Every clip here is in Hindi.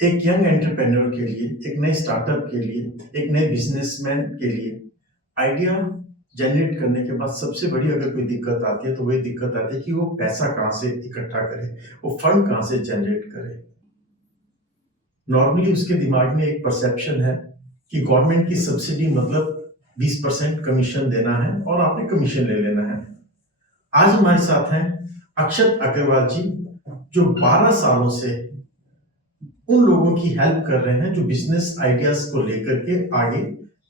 एक यंग एंटरप्रेन्योर के लिए, एक नए स्टार्टअप के लिए, एक नए बिजनेसमैन के लिए आइडिया जनरेट करने के बाद सबसे बड़ी अगर कोई दिक्कत आती है तो वही दिक्कत आती है कि वो पैसा कहाँ से इकट्ठा करे, वो फंड कहाँ से जनरेट करे। नॉर्मली उसके दिमाग में एक परसेप्शन है कि गवर्नमेंट की सब्सिडी मतलब 20% कमीशन देना है और आपने कमीशन ले लेना है। आज हमारे साथ हैं अक्षत अग्रवाल जी, जो 12 सालों से उन लोगों की हेल्प कर रहे हैं जो बिजनेस आइडियाज को लेकर के आगे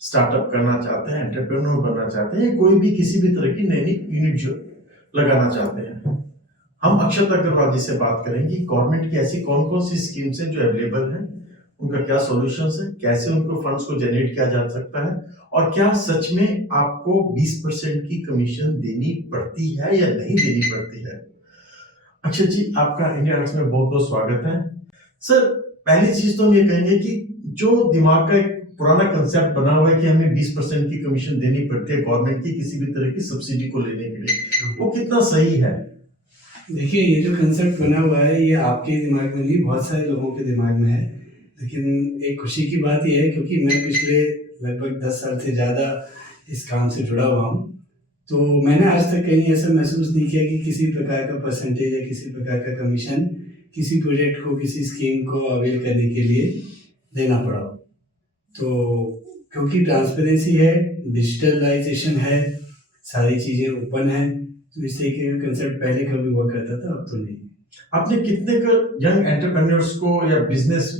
स्टार्टअप करना चाहते हैं, एंटरप्रेन्योर बनना चाहते हैं, कोई भी किसी भी तरह की नई यूनिट जो लगाना चाहते हैं। हम अक्षत अग्रवाल जी से बात करेंगे गवर्नमेंट की ऐसी कौन कौन सी स्कीम्स हैं जो अवेलेबल हैं, उनका क्या सॉल्यूशंस है, कैसे उनको फंड्स को जनरेट किया जा सकता है और क्या सच में आपको 20% की कमीशन देनी पड़ती है या नहीं देनी पड़ती है। अक्षत जी, आपका इंडिया हट्स में बहुत बहुत स्वागत है। सर, पहली चीज तो हम ये कहेंगे कि जो दिमाग का एक पुराना कंसेप्ट बना हुआ है कि हमें 20% की कमीशन देनी पड़ती है गवर्नमेंट की किसी भी तरह की सब्सिडी को लेने के लिए, वो कितना सही है? देखिए, ये जो कंसेप्ट बना हुआ है ये आपके दिमाग में नहीं, बहुत सारे लोगों के दिमाग में है। लेकिन एक खुशी की बात यह है क्योंकि मैं पिछले लगभग 10 साल से ज़्यादा इस काम से जुड़ा हुआ हूँ, तो मैंने आज तक कहीं ऐसा महसूस नहीं किया कि किसी प्रकार का परसेंटेज या किसी प्रकार का कमीशन किसी प्रोजेक्ट को, किसी स्कीम को अवेल करने के लिए देना पड़ा हो। तो क्योंकि ट्रांसपेरेंसी है, डिजिटलाइजेशन है, सारी चीज़ें ओपन हैं, तो इस तरीके का कंसेप्ट पहले कभी हुआ करता था, अब तो नहीं। आपने कितने का यंग एंटरप्रेन्योर्स को या बिजनेस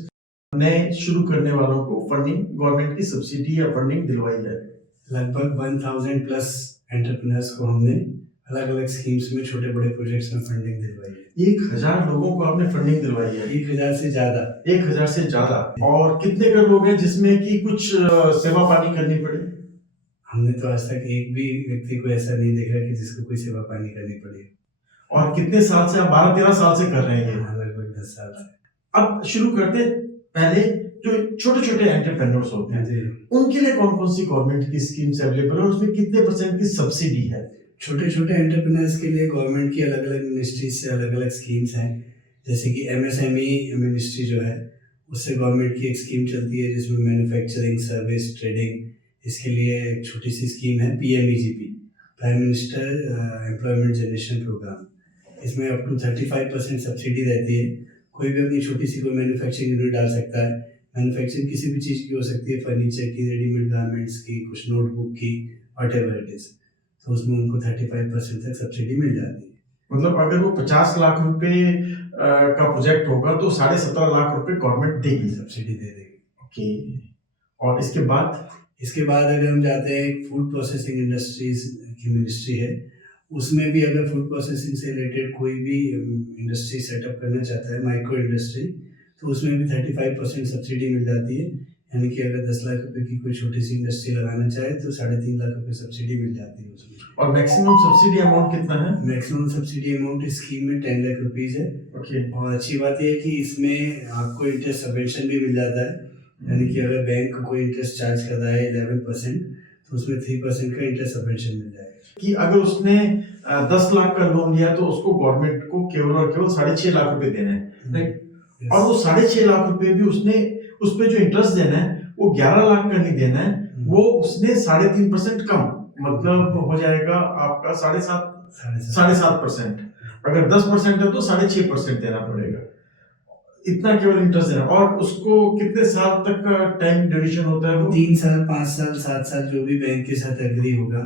नए शुरू करने वालों को फंडिंग, गवर्नमेंट की सब्सिडी या फंडिंग दिलवाई है? लगभग 1000 प्लस एंटरप्रेन्योर्स को हमने अलग अलग स्कीम्स में, छोटे बड़े प्रोजेक्ट्स में फंडिंग दिलवाई है। 1000 लोगों को आपने फंडिंग दिलवाई है? 1000 से ज़्यादा। 1000 से ज़्यादा। और कितने का लोग हैं जिसमें कि कुछ सेवा पानी करनी पड़े? हमने तो आज तक एक भी व्यक्ति को ऐसा नहीं देखा कि जिसको कोई सेवा पानी करनी पड़ी। और कितने साल से आप? 12-13 साल से कर रहे हैं ये? हाँ, लगभग 10 साल से। अब शुरू करते पहले जो छोटे छोटे एंटरप्रेन्योर्स होते हैं उनके लिए कौन कौन सी गवर्नमेंट की स्कीम्स अवेलेबल है और उसमें कितने % की सब्सिडी है? छोटे छोटे एंटरप्रेन्योर्स के लिए गवर्नमेंट की अलग अलग मिनिस्ट्री से अलग अलग स्कीम्स हैं। जैसे कि MSME मिनिस्ट्री जो है उससे गवर्नमेंट की एक स्कीम चलती है जिसमें मैन्युफैक्चरिंग, सर्विस, ट्रेडिंग, इसके लिए एक छोटी सी स्कीम है PMEGP, prime minister employment generation programme. इसमें अप टू 35% सब्सिडी रहती है। कोई भी अपनी छोटी सी कोई मैन्युफैक्चरिंग यूनिट डाल सकता है। मैन्युफैक्चरिंग किसी भी चीज़ की हो सकती है, फर्नीचर की, रेडीमेड गारमेंट्स की, कुछ नोटबुक की, वॉटएवर इट इज़, तो उसमें उनको 35% तक सब्सिडी मिल जाती है। मतलब अगर वो 50 लाख रुपए का प्रोजेक्ट होगा तो 17.5 लाख रुपए गवर्नमेंट देगी, सब्सिडी दे देगी। ओके। और इसके बाद अगर हम जाते हैं, फूड प्रोसेसिंग इंडस्ट्रीज की मिनिस्ट्री है, उसमें भी अगर फूड प्रोसेसिंग से रिलेटेड कोई भी इंडस्ट्री सेटअप करना चाहता है, माइक्रो इंडस्ट्री, तो उसमें भी 35% सब्सिडी मिल जाती है। यानी कि अगर 10 लाख रुपए की कोई छोटी सी इंडस्ट्री लगाना चाहे तो 3.5 लाख रुपए सब्सिडी मिल जाती है उसमें। और मैक्सिमम सब्सिडी अमाउंट कितना है? मैक्सिमम सब्सिडी अमाउंट इस स्कीम में 10 लाख रुपीज़ है। ओके। और अच्छी बात यह है कि इसमें आपको इंटरेस्ट सबवेंशन भी मिल जाता है। यानी कि अगर बैंक कोई इंटरेस्ट चार्ज कर रहा है 11%, तो उसमें 3% का इंटरेस्ट सबवेंशन मिल जाएगा। कि अगर उसने 10 लाख का लोन लिया तो उसको गवर्नमेंट को केवल और केवल 6.5 लाख रुपए देने हैं, और वो 6.5 लाख रुपए भी उसने उस पे जो इंटरेस्ट देना है वो 11 लाख का नहीं देना है, वो उसने 3.5% कम, मतलब हो जाएगा आपका 7.5%। अगर 10% है तो 6.5% देना पड़ेगा, इतना केवल इंटरेस्ट देना। और उसको कितने साल तक का टाइम ड्यूरेशन होता है? वो 3 साल, 5 साल, 7 साल, जो भी बैंक के साथ एग्री होगा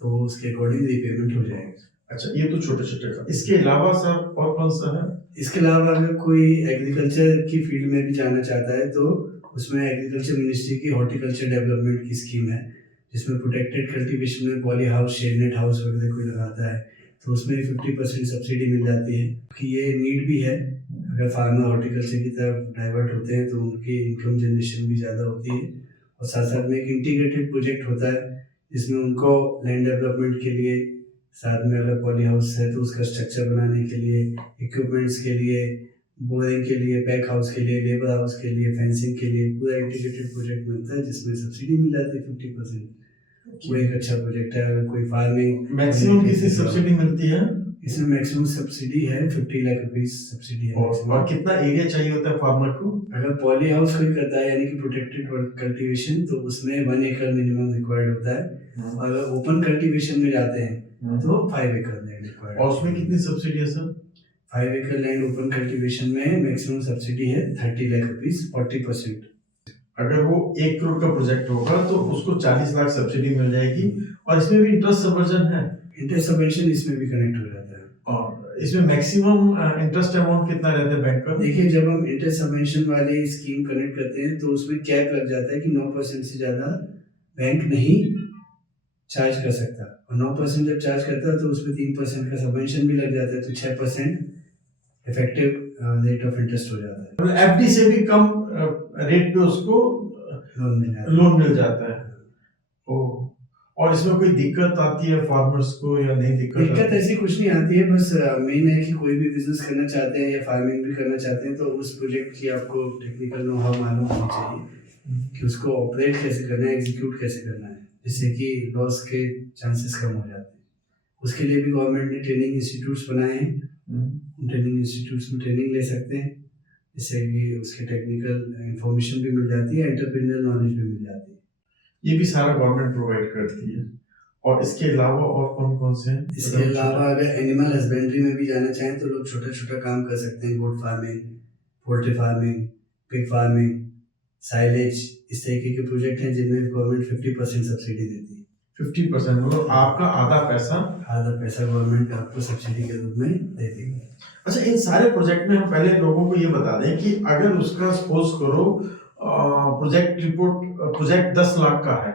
तो उसके अकॉर्डिंग रीपेमेंट हो जाएगा। अच्छा, ये तो छोटे छोटे था। इसके अलावा सर और कौन सा है? इसके अलावा अगर कोई एग्रीकल्चर की फील्ड में भी जाना चाहता है तो उसमें एग्रीकल्चर मिनिस्ट्री की हॉर्टिकल्चर डेवलपमेंट की स्कीम है, जिसमें प्रोटेक्टेड कल्टीवेशन में poly house, shade net house वगैरह कोई लगाता है तो उसमें 50% सब्सिडी मिल जाती है। कि ये नीड भी है, अगर फार्मर हॉर्टिकल्चर की तरफ डाइवर्ट होते हैं तो उनकी इनकम जनरेशन भी ज़्यादा होती है। और साथ साथ में एक इंटीग्रेटेड प्रोजेक्ट होता है जिसमें उनको लैंड डेवलपमेंट के लिए, साथ में अगर पॉली हाउस है तो उसका स्ट्रक्चर बनाने के लिए, इक्विपमेंट्स के लिए, बोरिंग के लिए, पैक हाउस के लिए, लेबर हाउस के लिए, फेंसिंग के लिए पूरा इंटीग्रेटेड प्रोजेक्ट बनता है जिसमें सब्सिडी मिल जाती है 50%। वो एक अच्छा प्रोजेक्ट है। अगर कोई फार्मिंग, मैक्सिमम कितनी सब्सिडी मिलती है? इसमें मैक्सिमम सब्सिडी है 50 लाख रुपीस सब्सिडी है और maximum। कितना एरिया चाहिए होता है फार्मर को? अगर पॉली हाउस कोई करता है यानी कि प्रोटेक्टेड कल्टीवेशन तो उसमें 1 एकड़ मिनिमम रिक्वायर्ड होता है। और अगर ओपन कल्टीवेशन में जाते हैं तो 5 एकड़ लैंड रिक्वायर्ड। और उसमें कितनी सब्सिडी है सर? 5 एकड़ लैंड ओपन कल्टीवेशन में मैक्सिमम सब्सिडी है 30 लाख रुपीस 40%। अगर वो 1 करोड़ का प्रोजेक्ट होगा तो उसको 40 लाख सब्सिडी मिल जाएगी। और इसमें भी इंटरेस्ट सबवर्जन है। इंटरेस्ट सबवेंशन इसमें भी कनेक्ट हो जाता है। और इसमें मैक्सिमम इंटरेस्ट अमाउंट कितना रहता है बैंक का? देखिए जब हम इंटरेस्ट सबवेंशन वाली स्कीम कनेक्ट करते हैं तो उसमें कैप लग जाता है कि 9% से ज़्यादा बैंक नहीं चार्ज कर सकता। और 9% जब चार्ज करता है तो उसमें 3% का सबवेंशन भी लग जाता है, तो 6% इफेक्टिव रेट ऑफ इंटरेस्ट हो जाता है। एफडी से भी कम रेट पे उसको लोन मिल जाता है। ओ, और इसमें कोई दिक्कत आती है फार्मर्स को या नहीं? दिक्कत ऐसी कुछ नहीं आती है, बस मेन है कि कोई भी बिजनेस करना चाहते हैं या फार्मिंग भी करना चाहते हैं तो उस प्रोजेक्ट की आपको टेक्निकल नो हाउ मालूम होनी चाहिए कि उसको ऑपरेट कैसे करना है, एग्जीक्यूट कैसे करना है, जिससे कि लॉस के चांसेस कम हो जाते हैं। उसके लिए भी गवर्नमेंट ने ट्रेनिंग इंस्टीट्यूट्स बनाए हैं। ट्रेनिंग इंस्टीट्यूट्स में ट्रेनिंग ले सकते हैं, जिससे कि उसके टेक्निकल इंफॉर्मेशन भी मिल जाती है, एंटरप्रेन्योर नॉलेज भी मिल जाती है। ये भी सारा गवर्नमेंट प्रोवाइड करती है। और इसके अलावा और कौन कौन से हैं? इसके अलावा अगर एनिमल हस्बेंड्री में भी जाना चाहें तो लोग छोटा छोटा काम कर सकते हैं। Goat farming, poultry farming, pig farming, silage, इस तरीके के प्रोजेक्ट हैं जिनमें गवर्नमेंट 50% सब्सिडी देती है। 50% मतलब आपका आधा पैसा गवर्नमेंट आपको सब्सिडी के रूप में दे देगी। अच्छा, इन सारे प्रोजेक्ट में हम पहले लोगों को ये बता दें कि अगर उसका सपोज करो प्रोजेक्ट 10 लाख का है,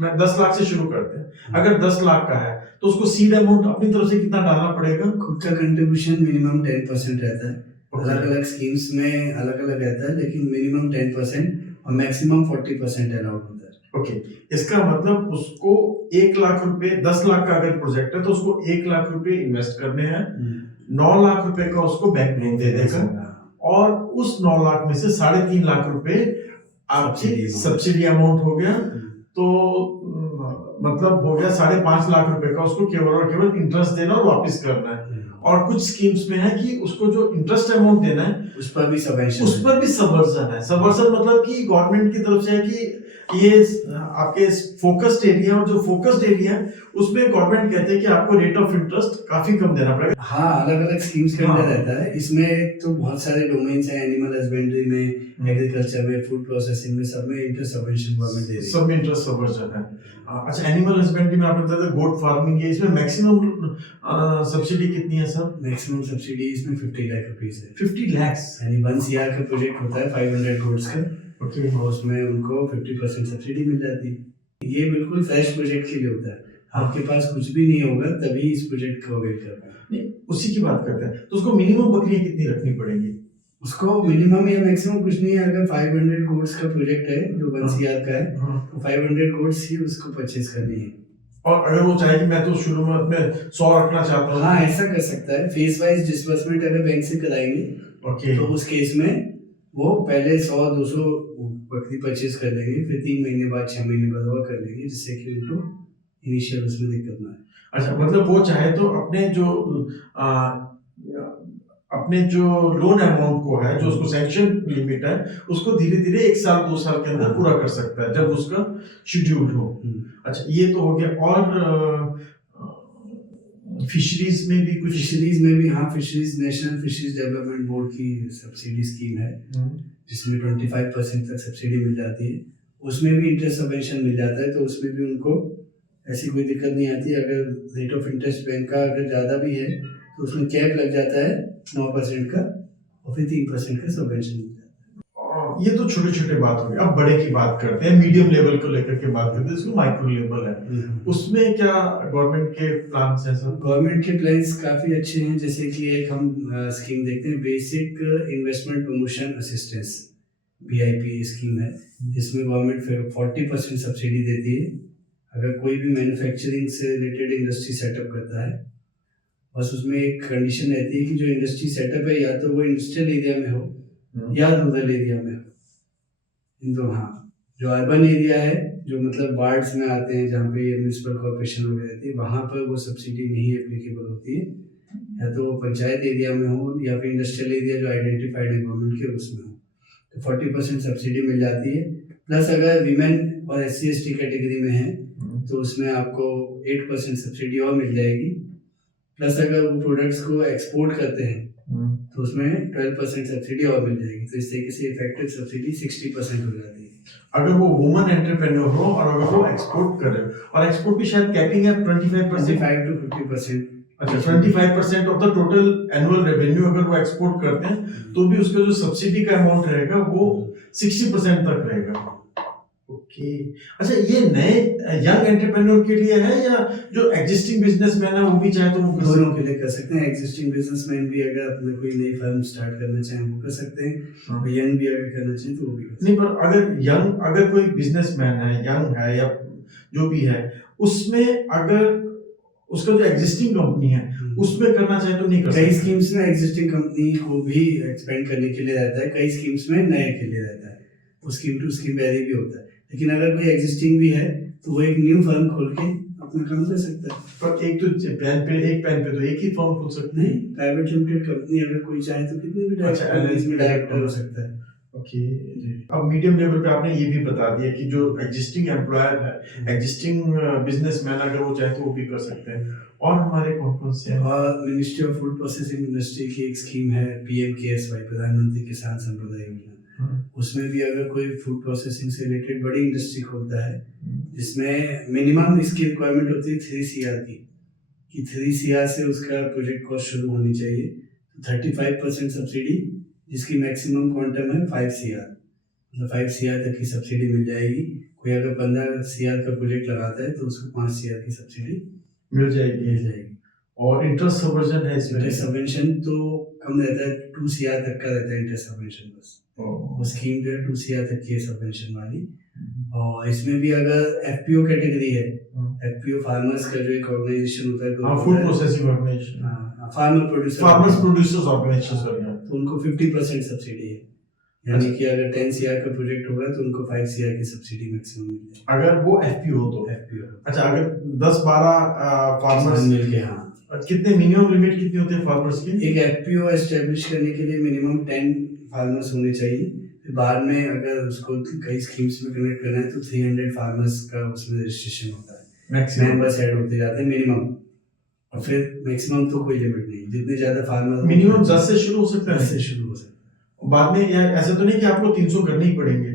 मैं 10 लाख से शुरू करते हैं। अगर 10 लाख का है तो उसको सीड अमाउंट अपनी तरफ से कितना डालना पड़ेगा? खुद का कंट्रीब्यूशन मिनिमम 10% रहता है। अलग अलग स्कीम्स में अलग अलग रहता है, लेकिन मिनिमम 10% और मैक्सिमम 40% अलाउड होता है। ओके, इसका मतलब उसको 1 लाख रुपए, 10 लाख का अगर प्रोजेक्ट है तो उसको 1 लाख रुपए इन्वेस्ट करने हैं। 9 लाख रुपए का उसको बैंक लोन दे देगा और उस 9 लाख में से 3.5 लाख रुपए आपकी सब्सिडी अमाउंट हो गया। तो मतलब हो गया 5.5 लाख रुपए का उसको केवल और केवल इंटरेस्ट देना और वापस करना है। और कुछ स्कीम्स में है कि उसको जो इंटरेस्ट अमाउंट देना है उस पर भी सबवेंशन, उस पर भी सबवर्जन है। सबवर्जन मतलब कि गवर्नमेंट की तरफ से है कि ये आपके फोकस्ड एरिया, और जो फोकस्ड एरिया है उसमें गवर्नमेंट कहते हैं कि आपको रेट ऑफ इंटरेस्ट काफी कम देना पड़ेगा। हाँ, अलग अलग स्कीम्स के अंदर रहता है। इसमें तो बहुत सारे डोमेन्स हैं, एनिमल हस्बेंड्री में, एग्रीकल्चर में, फूड प्रोसेसिंग में, सब में इंटरेस्ट सबवेंशन गवर्नमेंट दे रही है। सब में इंटरेस्ट सबवर्जन है। अच्छा, एनिमल हस्बेंड्री में आपने बताया गोट फार्मिंग है, इसमें मैक्सिमम सब्सिडी कितनी है सर? मैक्सिमम सब्सिडी इसमें 50 लाख रुपीस है। 50 लाख यानी 1 CR का प्रोजेक्ट होता है 500 गोट्स का। ओके, और उसमें उनको 50% सब्सिडी मिल जाती है। ये बिल्कुल फ्रेश प्रोजेक्ट के लिए होता है। आपके पास कुछ भी नहीं होगा तभी इस प्रोजेक्ट को अवेल कर पाएंगे। नहीं, उसी की बात करते हैं। तो उसको मिनिमम बकरियां कितनी रखनी पड़ेंगी? उसको मिनिमम या मैक्सिमम कुछ नहीं है। अगर 500 गोट्स का प्रोजेक्ट है जो 1 CR का है, तो 500 गोट्स ही उसको परचेज करनी है। और अगर वो चाहे कि मैं तो शुरू में अपने 100 रखना चाहता हूँ, हाँ, ऐसा कर सकता है। फेज वाइज डिस्बर्समेंट अगर बैंक से कराएंगे ओके, तो उस केस में वो पहले 100-200 बकरी परचेज कर लेंगे, फिर 3 महीने बाद 6 महीने बाद और कर लेंगे, जिससे कि उनको इनिशियल उसमें दिक्कत ना आए। अच्छा, मतलब वो चाहे तो अपने जो लोन अमाउंट को है, जो उसको सैंक्शन लिमिट है, उसको धीरे धीरे 1 साल 2 साल के अंदर पूरा कर सकता है जब उसका शेड्यूल हो। अच्छा, ये तो हो गया। और फिशरीज में भी कुछ? फिशरीज में भी हाँ, fisheries national fisheries development board की सब्सिडी स्कीम है जिसमें 25% तक सब्सिडी मिल जाती है। उसमें भी इंटरेस्ट सबवेंशन मिल जाता है, तो उसमें भी उनको ऐसी कोई दिक्कत नहीं आती। अगर रेट ऑफ इंटरेस्ट बैंक का अगर ज़्यादा भी है तो उसमें कैप लग जाता है 9% का और फिर 3% का सबवेंशन मिल जाता है। ये तो छोटे छोटे बात हो गई। अब बड़े की बात करते हैं, मीडियम लेवल को लेकर के बात करते हैं, इसको माइक्रो लेवल है। उसमें क्या गवर्नमेंट के प्लान्स हैं सर? गवर्नमेंट के प्लान्स काफ़ी अच्छे हैं। जैसे कि एक हम स्कीम देखते हैं, basic investment promotion assistance, BIP scheme है, जिसमें गवर्नमेंट 40% सब्सिडी देती है अगर कोई भी मैन्युफैक्चरिंग से रिलेटेड इंडस्ट्री सेटअप करता है। बस उसमें एक कंडीशन रहती है कि जो इंडस्ट्री सेटअप है या तो वो इंडस्ट्रियल एरिया में हो या रूरल एरिया में हो। हाँ, जो अर्बन एरिया है, जो मतलब वार्ड्स में आते हैं जहाँ पे म्यूनिसिपल कॉर्पोरेशन वगैरह रहती है, वहाँ पर वो सब्सिडी नहीं एप्लीकेबल होती है। या तो वो पंचायत एरिया में हो या फिर इंडस्ट्रियल एरिया जो आइडेंटिफाइड है गवर्नमेंट के उसमें हो, तो 40% सब्सिडी मिल जाती है। प्लस अगर वीमेन और SC/ST कैटेगरी में है तो उसमें आपको 8% सब्सिडी और मिल जाएगी। प्लस अगर वो प्रोडक्ट्स को एक्सपोर्ट करते हैं तो उसमें 12% सब्सिडी और मिल जाएगी। तो इस तरीके से इफेक्टिव सब्सिडी 60% हो जाती है। अगर वो वुमन एंटरप्रेन्योर हो और अगर वो एक्सपोर्ट करे, और एक्सपोर्ट की शायद कैपिंग है 25%, 25 to 50%। अच्छा 25% of the total annual revenue अगर वो एक्सपोर्ट करते हैं तो भी उसका जो सब्सिडी का अमाउंट रहेगा वो 60% तक रहेगा। ओके, अच्छा ये नए यंग एंटरप्रेन्योर के लिए है या जो एग्जिस्टिंग बिजनेसमैन है वो भी चाहे तो वो कर दोनों के लिए कर सकते हैं। एग्जिस्टिंग बिजनेसमैन भी अगर अपने कोई नई फर्म स्टार्ट करना चाहें वो कर सकते हैं, और यंग भी अगर करना चाहें तो वो भी कर सकते नहीं, पर अगर कोई बिजनेसमैन है, यंग है या जो भी है, उसमें अगर उसका जो एग्जिस्टिंग कंपनी है उसमें करना चाहे तो नहीं कर कई सकता। स्कीम्स में एग्जिस्टिंग कंपनी को भी एक्सपेंड करने के लिए रहता है, कई स्कीम्स में नए के लिए रहता है, वो स्कीम टू स्कीम वेरी भी होता है। लेकिन अगर कोई एग्जिस्टिंग भी है तो वो एक न्यू फर्म खोल के अपना काम कर सकता है। पर एक पैन पे तो एक ही फर्म खोल सकते हैं। नहीं, प्राइवेट लिमिटेड कंपनी अगर कोई चाहे तो कितने भी डायरेक्टर हो सकता है। ओके, अब मीडियम लेवल पे आपने ये भी बता दिया कि जो एग्जिस्टिंग एम्प्लॉयर है, एग्जिस्टिंग बिजनेसमैन अगर वो चाहे तो वो भी कर सकते हैं। और हमारे कौन कौन से हैं? और ministry of food processing industry की एक स्कीम है PMKSY, प्रधानमंत्री किसान संपदा योजना। उसमें भी अगर कोई फूड प्रोसेसिंग से रिलेटेड बड़ी इंडस्ट्री खोलता है जिसमें मिनिमम इसकी रिक्वायरमेंट होती है 3 CR की, कि 3 CR से उसका प्रोजेक्ट कॉस्ट शुरू होनी चाहिए, तो 35% सब्सिडी जिसकी मैक्सिमम क्वांटम है 5 CR, मतलब 5 CR तक की सब्सिडी मिल जाएगी। कोई अगर 15 CR का प्रोजेक्ट लगाता है तो उसको 5 CR की सब्सिडी मिल जाएगी। और इंटरेस्ट सबवेंशन है इसमें? इंटरेस्ट सबवेंशन तो कम रहता है, 2 CR तक का रहता है इंटरेस्ट सबवेंशन बस। वो स्कीम जो है 2 CR तक की है सबवेंशन वाली। और इसमें भी अगर FPO कैटेगरी है, FPO फार्मर्स का जो एक ऑर्गेनाइजेशन होता है, food processing organisation, farmers producers organisation, तो उनको 50% सब्सिडी है। यानी कि अगर 10 CR का प्रोजेक्ट होगा तो उनको 5 CR की सब्सिडी मैक्सिमम मिलेगी अगर वो FPO हो तो। FPO। अच्छा, अगर 10-12 फार्मर्स मिलके, हाँ, कितने मिनिमम लिमिट कितनी होती है फार्मर्स की? एक FPO एस्टेब्लिश करने के लिए मिनिमम 10 फार्मर्स होने चाहिए। फिर बाद में अगर उसको कई स्कीम्स में कनेक्ट करना है तो 300 फार्मर्स का उसमें रजिस्ट्रेशन होता है, मेंबर्स ऐड होते जाते हैं मिनिमम। और फिर मैक्सिमम तो कोई लिमिट नहीं, जितने ज्यादा फार्मर, मिनिमम 10 से शुरू हो सकता है। 10 से शुरू हो सकता है। बाद में ऐसा तो नहीं कि आपको 300 करने ही पड़ेंगे?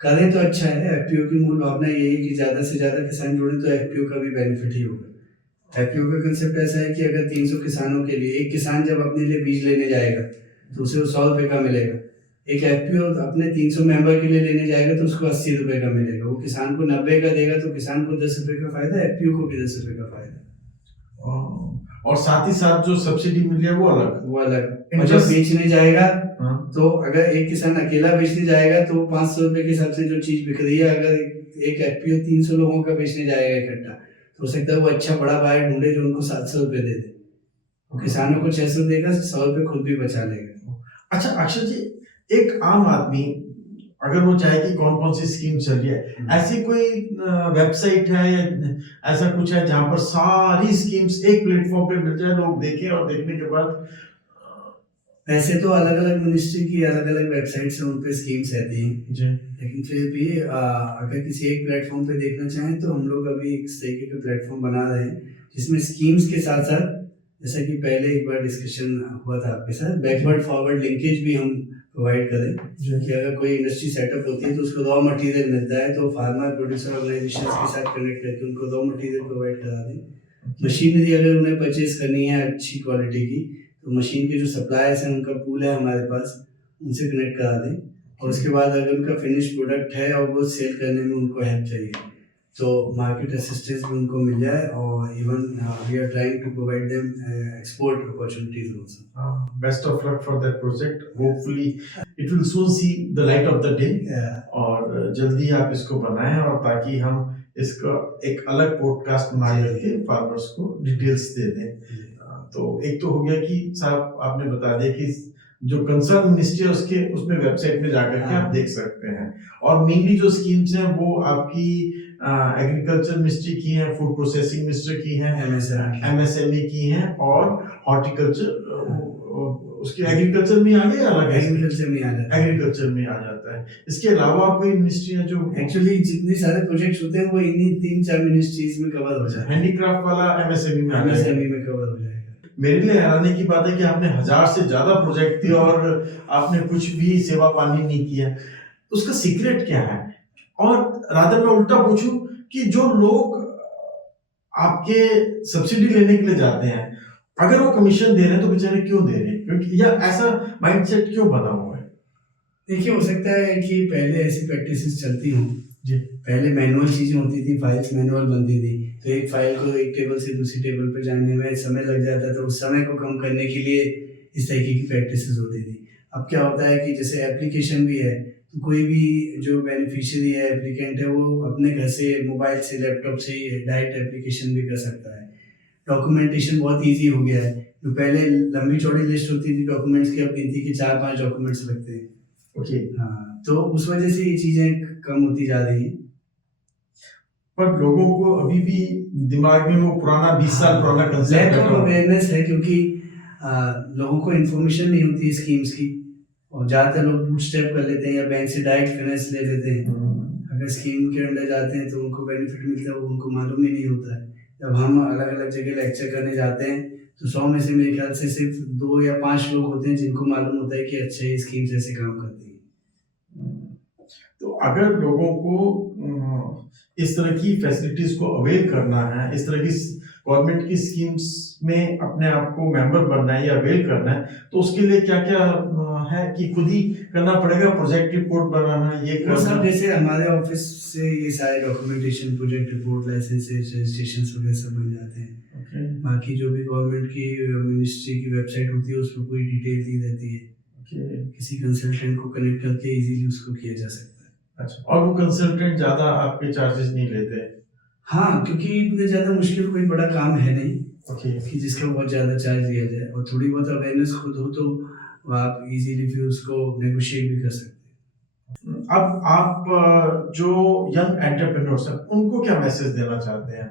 करें तो अच्छा है। FPO की मूल भावना यही है कि ज्यादा से ज्यादा किसान जुड़े तो FPO का भी बेनिफिट ही होगा। FPO का कंसेप्ट ऐसा है कि अगर 300 किसानों के लिए, एक किसान जब अपने लिए बीज लेने जाएगा तो उसे 100 रुपए का मिलेगा। एक FPO अपने 300 मेंबर के लिए लेने जाएगा तो उसको 80 रुपए का मिलेगा। वो किसान को 90 का देगा तो किसान को 10 रुपए का फायदा, FPO को भी 10 रुपए का फायदा। और साथ ही साथ जो सब्सिडी मिल रही है वो अलग। और जब बेचने जाएगा हाँ। तो अगर एक किसान अकेला बेचने जाएगा तो 500 रुपए के हिसाब से जो चीज बिक रही है, अगर एक FPO 300 लोगों का बेचने जाएगा इकट्ठा, तो हो सकता है वो अच्छा बड़ा बायर ढूंढे जो उनको 700 रुपए दे दे, किसानों को 600 देगा, 100 रुपए खुद भी बचा लेगा। अच्छा अक्षय जी, एक आम आदमी अगर वो चाहे कि कौन कौन सी स्कीम चल रही है, ऐसी कोई वेबसाइट है या ऐसा कुछ है जहां पर सारी स्कीम्स एक प्लेटफॉर्म पे मिल जाए, लोग देखें और देखने के बाद? वैसे तो अलग अलग मिनिस्ट्री की अलग अलग वेबसाइट्स हैं, उन पे स्कीम्स रहती हैं जी, लेकिन फिर भी अगर किसी एक प्लेटफॉर्म पे देखना चाहें तो हम लोग अभी एक तरीके का प्लेटफॉर्म बना रहे हैं जिसमें स्कीम्स के साथ साथ, जैसा कि पहले एक बार डिस्कशन हुआ था आपके साथ, बैकवर्ड फॉरवर्ड लिंकेज भी हम प्रोवाइड करें कि अगर कोई इंडस्ट्री सेटअप होती है तो उसको रॉ मटेरियल मिलता है तो फार्मर प्रोड्यूसर ऑर्गेनाइजेशन के साथ कनेक्ट करके उनको रॉ मटेरियल प्रोवाइड करा दें। मशीनरी अगर उन्हें परचेज करनी है अच्छी क्वालिटी की तो मशीन के जो सप्लायर्स हैं उनका पूल है हमारे पास, उनसे कनेक्ट करा दें। और उसके बाद अगर उनका फिनिश प्रोडक्ट है और वो सेल करने में उनको हेल्प चाहिए तो मार्केट असिस्टेंस भी उनको मिल जाए। और even we are trying to provide them export opportunities also. Best of luck for that project, hopefully it will soon see the light of the day, और जल्दी आप इसको बनाएं और ताकि हम इसका एक अलग पॉडकास्ट बना करके फार्मर्स को डिटेल्स दे दें। तो एक तो हो गया कि साहब आपने बता दिया कि जो कंसर्न मिनिस्ट्री है उसमें वेबसाइट में जाकर के आप देख सकते हैं, और मेनली जो स्कीम्स हैं वो आपकी एग्रीकल्चर मिनिस्ट्री की हैं, फूड प्रोसेसिंग मिनिस्ट्री की हैं, MSME एमएसएमई की हैं और हॉर्टिकल्चर उसके एग्रीकल्चर में आ गया या अलग है? एग्रीकल्चर में आ जाता है। एग्रीकल्चर में आ जाता है। इसके अलावा और कोई मिनिस्ट्री है जो एक्चुअली जितने सारे प्रोजेक्ट्स होते हैं वो इन्हीं 3-4 मिनिस्ट्रीज में कवर हो जाते हैं। हैंडीक्राफ्ट वाला एमएसएमई में आ जाएगा। MSME में कवर हो जाएगा। मेरे लिए हैरानी की बात है कि आपने 1000 से ज्यादा प्रोजेक्ट दिए और आपने कुछ भी सेवा पानी नहीं किया। उसका सीक्रेट क्या है? और रादर मैं उल्टा पूछूं कि जो लोग आपके सब्सिडी लेने के लिए जाते हैं, अगर वो कमीशन दे रहे हैं तो बेचारे क्यों दे रहे हैं? क्योंकि या ऐसा माइंडसेट क्यों बना हुआ है? देखिए, हो सकता है कि पहले ऐसी प्रैक्टिसेस चलती हों। जी। पहले मैनुअल चीजें होती थी, फाइल्स मैनुअल बनती थी, तो एक फाइल को एक टेबल से दूसरी टेबल पर जाने में समय लग जाता था। उस समय को कम करने के लिए इस तरीके की प्रैक्टिसेस होती थी। अब क्या होता है कि जैसे एप्लीकेशन भी है, तो कोई भी जो बेनिफिशियरी है, एप्लीकेंट है, वो अपने घर से, मोबाइल से, लैपटॉप से ही डायरेक्ट एप्लीकेशन भी कर सकता है। डॉक्यूमेंटेशन बहुत ईजी हो गया है। जो पहले लंबी चौड़ी लिस्ट होती थी डॉक्यूमेंट्स की, अब गिनती के 4-5 डॉक्यूमेंट्स लगते हैं। ओके। हाँ, तो उस वजह से ये चीजें कम होती जा रही हैं। पर लोगों को अभी भी दिमाग में वो पुराना 20 साल पुराना लैक कंसेप्ट ऑफ अवेयरनेस है, क्योंकि लोगों को इन्फॉर्मेशन नहीं होती स्कीम्स की, और ज़्यादातर लोग बूटस्ट्रैप कर लेते हैं या बैंक से डायरेक्ट फाइनेंस ले लेते हैं। अगर स्कीम के अंडर जाते हैं तो उनको बेनिफिट मिलता है, वो उनको मालूम ही नहीं होता है। जब हम अलग अलग जगह लेक्चर करने जाते हैं तो 100 में से मेरे ख्याल से सिर्फ 2 या 5 लोग होते हैं जिनको मालूम होता है कि अच्छा ये स्कीम्स ऐसे काम करती है। तो अगर लोगों को इस तरह की फैसिलिटीज को अवेल करना है, इस तरह की गवर्नमेंट की स्कीम्स में अपने आप को मेंबर बनना है या अवेल करना है, तो उसके लिए क्या क्या है कि खुद ही करना पड़ेगा? प्रोजेक्ट रिपोर्ट बनाना, ये वो सब करना? जैसे हमारे ऑफिस से ये सारे documentation, project report, licences, registration वगैरह सब बन जाते हैं। बाकी जो भी गवर्नमेंट की मिनिस्ट्री की वेबसाइट होती है उस पर पूरी डिटेल दी रहती है। किसी कंसल्टेंट को कनेक्ट करके इजीली उसको किया जा सकता है। अच्छा, और वो कंसल्टेंट ज्यादा आपके चार्जेस नहीं लेते? हाँ, क्योंकि इतने ज़्यादा मुश्किल कोई बड़ा काम है नहीं ओके। कि जिसका बहुत ज़्यादा चार्ज लिया जाए, और थोड़ी बहुत अवेयरनेस खुद हो तो आप इजीली फिर उसको नेगोशिएट भी कर सकते हैं। अब आप जो यंग एंटरप्रेन्योर्स हैं उनको क्या मैसेज देना चाहते हैं?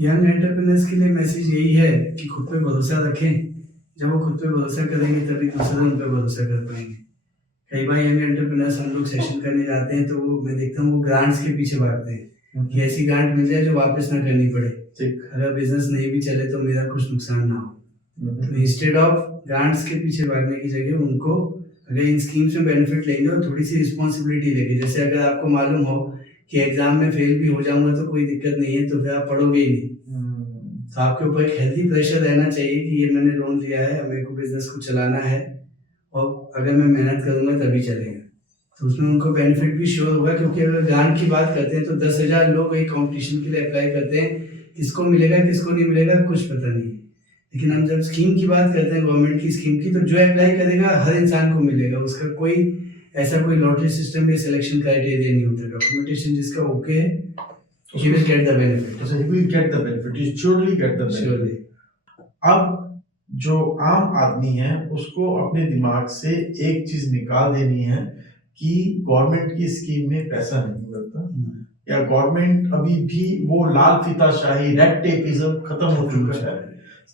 यंग एंटरप्रेन्योर्स के लिए मैसेज यही है कि खुद पे भरोसा रखें। जब वो खुद पे भरोसा करेंगे तभी दूसरे उन पे भरोसा कर पाएंगे। कई बार यंग एंटरप्रेन्योर्स हम लोग सेशन करने जाते हैं तो वो मैं देखता हूँ वो ग्रांट्स के पीछे भागते हैं कि ऐसी ग्रांट मिल जाए जो वापस ना करनी पड़े, अगर बिजनेस नहीं भी चले तो मेरा कुछ नुकसान ना हो। तो इंस्टेड ऑफ ग्रांट्स के पीछे भागने की जगह उनको अगर इन स्कीम्स में बेनिफिट लेंगे और थोड़ी सी रिस्पॉन्सिबिलिटी लेंगे, जैसे अगर आपको मालूम हो कि एग्जाम में फेल भी हो जाऊंगा तो कोई दिक्कत नहीं है, तो फिर आप पढ़ोगे ही नहीं। तो आपके ऊपर एक हेल्दी प्रेशर रहना चाहिए कि ये मैंने लोन लिया है, मेरे को बिजनेस को चलाना है और अगर मैं मेहनत करूंगा तभी चलेगा। तो उसमें उनको बेनिफिट भी श्योर होगा, क्योंकि अगर ग्रांट की बात करते हैं तो 10,000 लोग एक कॉम्पिटिशन के लिए अप्लाई करते हैं, किसको मिलेगा किसको नहीं मिलेगा कुछ पता नहीं। लेकिन हम जब स्कीम की बात करते हैं गवर्नमेंट की स्कीम की, तो जो अप्लाई करेगा हर इंसान को मिलेगा। उसका कोई ऐसा कोई लॉटरी सिस्टम या सिलेक्शन क्राइटेरिया नहीं होता। डॉक्यूमेंटेशन जिसका ओके है, he will get the benefit. So he will get the benefit. He surely get the benefit. Surely. अब जो आम आदमी है उसको अपने दिमाग से एक चीज निकाल देनी है कि गवर्नमेंट की स्कीम में पैसा नहीं मिलता, या गवर्नमेंट अभी भी वो लाल फीताशाही, रेड टेपिज्म खत्म हो चुका है।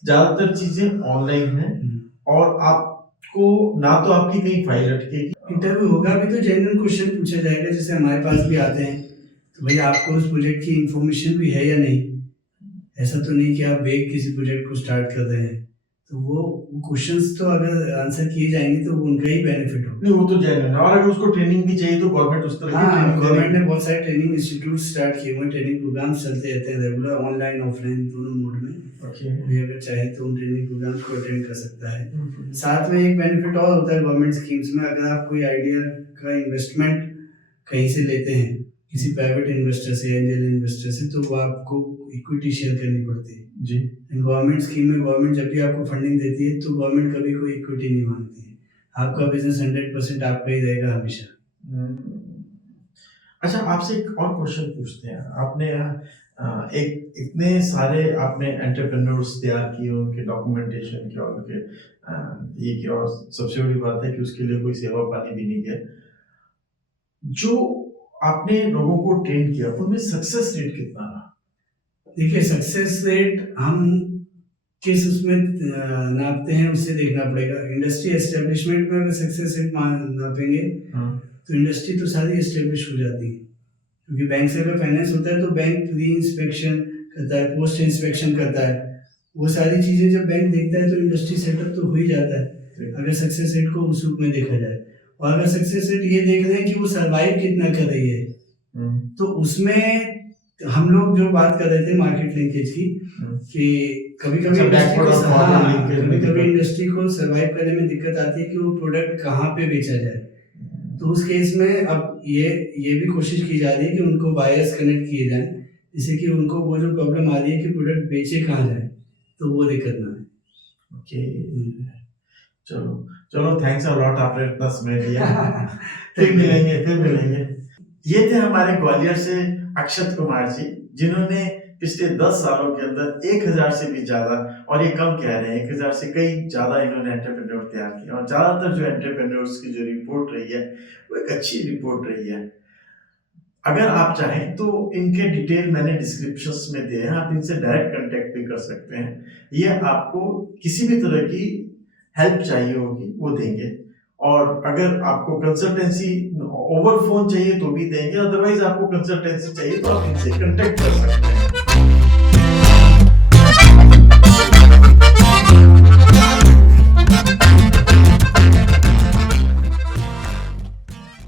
ज्यादातर चीजें ऑनलाइन हैं और आपको ना तो आपकी कहीं फाइल अटकेगी, इंटरव्यू होगा भी तो जेन्युइन क्वेश्चन पूछा जाएगा, जैसे हमारे पास भी आते हैं तो भाई आपको उस प्रोजेक्ट की इंफॉर्मेशन भी है या नहीं। ऐसा तो नहीं कि आप वेग किसी प्रोजेक्ट को स्टार्ट कर रहे हैं। तो वो क्वेश्चंस तो अगर आंसर किए जाएंगे तो उनका ही बेनिफिट हो। नहीं, वो तो जेन्युइन है। और अगर उसको ट्रेनिंग भी चाहिए तो गवर्नमेंट उस तरह की ट्रेनिंग गवर्नमेंट ने बहुत सारे ट्रेनिंग इंस्टीट्यूट स्टार्ट किए हुए, ट्रेनिंग प्रोग्राम्स चलते रहते हैं रेगुलर, ऑनलाइन ऑफलाइन दोनों मोड में। कोई अगर चाहे तो उन ट्रेनिंग प्रोग्राम्स को अटेंड कर सकता है। साथ में एक बेनिफिट और होता है गवर्नमेंट स्कीम्स में, अगर आप कोई आइडिया का इन्वेस्टमेंट कहीं से लेते हैं, किसी प्राइवेट इन्वेस्टर से, एंजल इन्वेस्टर से, तो वो आपको इक्विटी शेयर करनी पड़ती है जी। गवर्नमेंट स्कीम में गवर्नमेंट जब भी आपको फंडिंग देती है तो गवर्नमेंट कभी कोई इक्विटी नहीं मांगती है। आपका बिजनेस 100% आपका ही रहेगा हमेशा। अच्छा, आपसे एक और क्वेश्चन पूछते हैं। आपने एक इतने सारे आपने एंटरप्रेन्योर्स तैयार किए, उनके डॉक्यूमेंटेशन के और उनके ये की, और सबसे बड़ी बात है कि उसके लिए कोई सेवा पानी भी नहीं है। जो आपने लोगों को ट्रेन किया, उनमें सक्सेस रेट कितना रहा? देखिए, सक्सेस रेट हम किस उसमें नापते हैं उससे देखना पड़ेगा। इंडस्ट्री एस्टेब्लिशमेंट में अगर सक्सेस रेट नापेंगे हाँ, तो इंडस्ट्री तो सारी एस्टेब्लिश हो जाती है, क्योंकि बैंक से अगर फाइनेंस होता है तो बैंक प्री इंस्पेक्शन करता है, पोस्ट इंस्पेक्शन करता है, वो सारी चीज़ें जब बैंक देखता है तो इंडस्ट्री सेटअप तो हो ही जाता है अगर सक्सेस रेट को उस रूप में देखा जाए। और अगर सक्सेस रेट ये देख रहे हैं कि वो सर्वाइव कितना कर रही है, तो उसमें हम लोग जो बात कर रहे थे मार्केट लिंकेज की, कि कभी कभी इंडस्ट्री को सर्वाइव करने में दिक्कत आती है कि वो प्रोडक्ट कहाँ पे बेचा जाए। तो उस केस में अब ये भी कोशिश की जा रही है कि उनको बायर्स कनेक्ट किए जाएं, जिससे कि उनको वो जो प्रॉब्लम आ रही है कि प्रोडक्ट बेचे कहाँ जाए, तो वो दिक्कत ना है। ओके, चलो थैंक्स अ लॉट, आपने इतना समय दिया। फिर मिलेंगे। ये थे हमारे ग्वालियर से अक्षत कुमार जी, जिन्होंने पिछले 10 सालों के अंदर 1000 से भी ज्यादा, और ये कम कह रहे हैं, 1000 से कई ज्यादा इन्होंने एंटरप्रेन्योर तैयार किया, और ज्यादातर जो एंटरप्रेन्योर्स की जो रिपोर्ट रही है वो एक अच्छी रिपोर्ट रही है। अगर आप चाहें तो इनके डिटेल मैंने डिस्क्रिप्शंस में दिए हैं, आप इनसे डायरेक्ट कांटेक्ट भी कर सकते हैं। ये आपको किसी भी तरह की हेल्प चाहिए होगी वो देंगे, और अगर आपको कंसल्टेंसी ओवर फोन चाहिए तो भी देंगे, अदरवाइज आपको कंसल्टेंसी चाहिए तो आप इनसे कांटेक्ट कर सकते हैं।